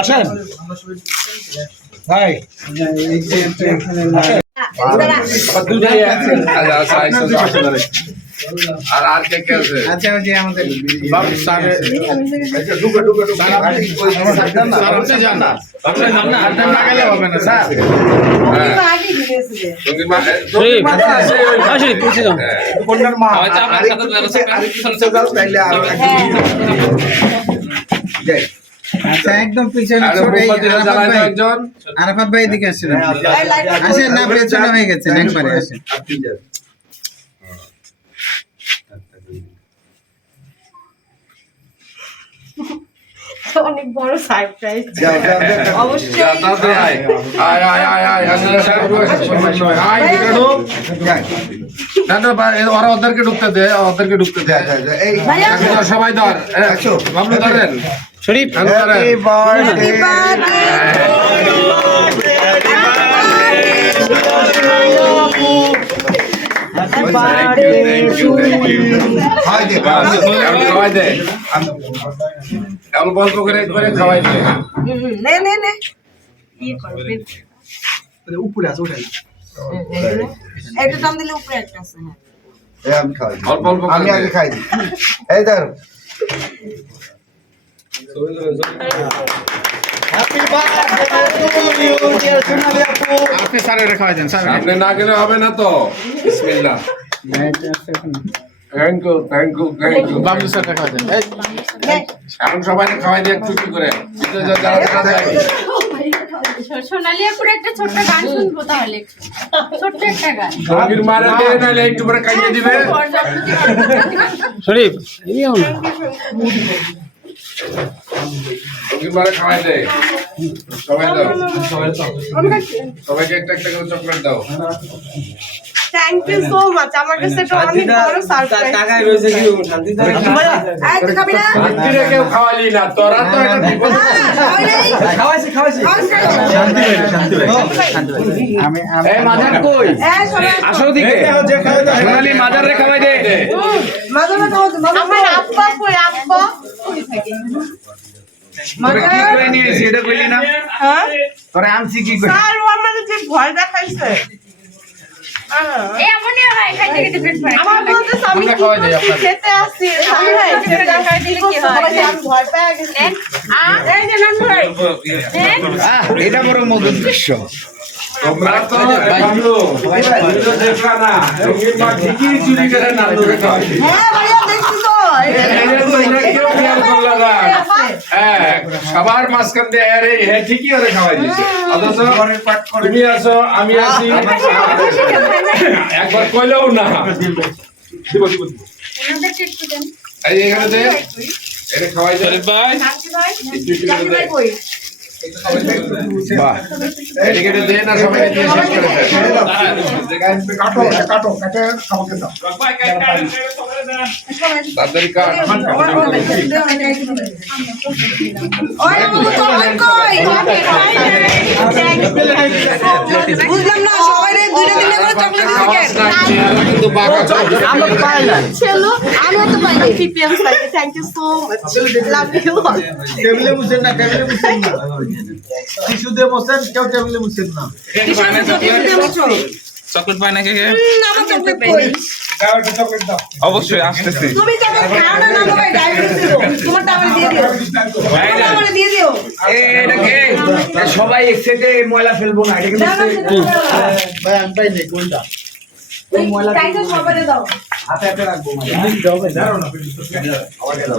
আসেন ভাই আর কে কে আছে? আচ্ছা ওই আমাদের বাবু স্যার ঢুকে স্যার আপনি কই স্যার আপনি যান না আপনি না গেলে হবে না স্যার কোনটার মা আচ্ছা একদম পিছনে আরাফাত ভাই এদিকে আসেন আসেন না পেছনে হয়ে গেছেন একবারে আসেন অনেক বড় সারপ্রাইজ অবশ্যই ওরা ওদেরকে ঢুকতে দে সবাই ধর বাবলু ধরেন শরীফ খাওয়াই দে বন্ধ করে খাওয়াই দে নে ইয়ে করবে উপরে আছে ওঠেন এটা টান দিলে উপরে একটা আছে হ্যাঁ আমি খাওয়াই অল্প অল্প আমি আগে খাই দিই এই ধর happy birthday to you dear Sonali আপু আপনি স্যারের খাওয়াই দেন স্যার আপনি না গেলে হবে না তো বিসমিল্লাহ থ্যাংক ইউ বাবলু স্যারকে খাওয়াই দেন এখন সবাই খাওয়াই দিয়ে একটু করে সোনালী আপুর একটা ছোট্ট গান শুনবো তাহলে ছোট্ট একটা গান রঙির মারা দিয়ে নালে একটু করে খাইয়ে দিবে শরীফ এইও না রঙির মারা খাওয়াই দে সবাই দাও সবাইকে একটা একটা করে চকলেট দাও থ্যাংক ইউ সো মাচ আমার কাছে তো অনেক বড় সারপ্রাইজ টাকায় রয়েছে কি শান্তি দাও এই তুই খাবি না শান্তিরে কেউ খাওয়ালি না তোরা তো একটা বিপদ খাওয়াইছি শান্তি আমি এই মাজার কই এই সবাই আসো দিকে সোনালি মাজার রে খাওয়াই দে মাঝে আমার আব্বা কই আব্বা কই থাকে মাঝে নিয়ে এসে এটা কইলি না হ্যাঁ তোরে আনছি কি কই স্যার ও আমাদের যে ভয় দেখাইছে এই এমনই হয় খাইতে খেতে পেট ভরে আমার বলতে আমি খেতে আসছি আমি ভাই খেতে দেখাই দিলে কি হয় আমি ভয় পেয়ে গেছি এই যে নাম ভাই এটা বড় মধুর দৃশ্য তোমরা তো বাবলু দেখলা না রঙিন মা ঠিকই চুরি করে নান্দুরে খাওয়াইছে হ্যাঁ ভাইয়া দেখছি তো কেউ খেয়াল করলা না সবার মাঝখান দিয়ে আরে হ্যাঁ ঠিকই ওরে খাওয়াই দিয়েছে অথচ তুমি আছো আমি আছি একবার কইলেও না এই এখানে দে এটা খাওয়াই দে ভাই ভাই কই বাহ এদিকে দে না সবাই দিয়ে শেষ করে দে কাটো খাওয়াকে দাও তাড়াতাড়ি কাট ওই আমার চকলেট কই বুঝলাম না সবাই রে দুইটা দিলে করে চকলেট দিবেন কিন্তু বাঁকা আমরা পাই না চলো আমিও তো পাই না পিপিএম সাইকে thank you so much love you টেবিলে মুছেন না টিস্যু দিয়ে বসেন কেউ টেবিলে মুছেন না চকলেট পায় না কে কে আমার চকলেট কই দাও একটা চকলেট দাও অবশ্যই আসতেছি তুমি চকলেট খাও না না ভাই ডায়াবেটিস ছিল তোমারটা আমারে দিয়ে দিও তোমারটা আমারে দিয়ে দিও এটা কে সবাই একসাথে ময়লা ফেলবো না এটা কিন্তু ভাই আমি পাই নাই কোনটা টাইটা সবারে দাও হাতে রাখবো মানে দাও না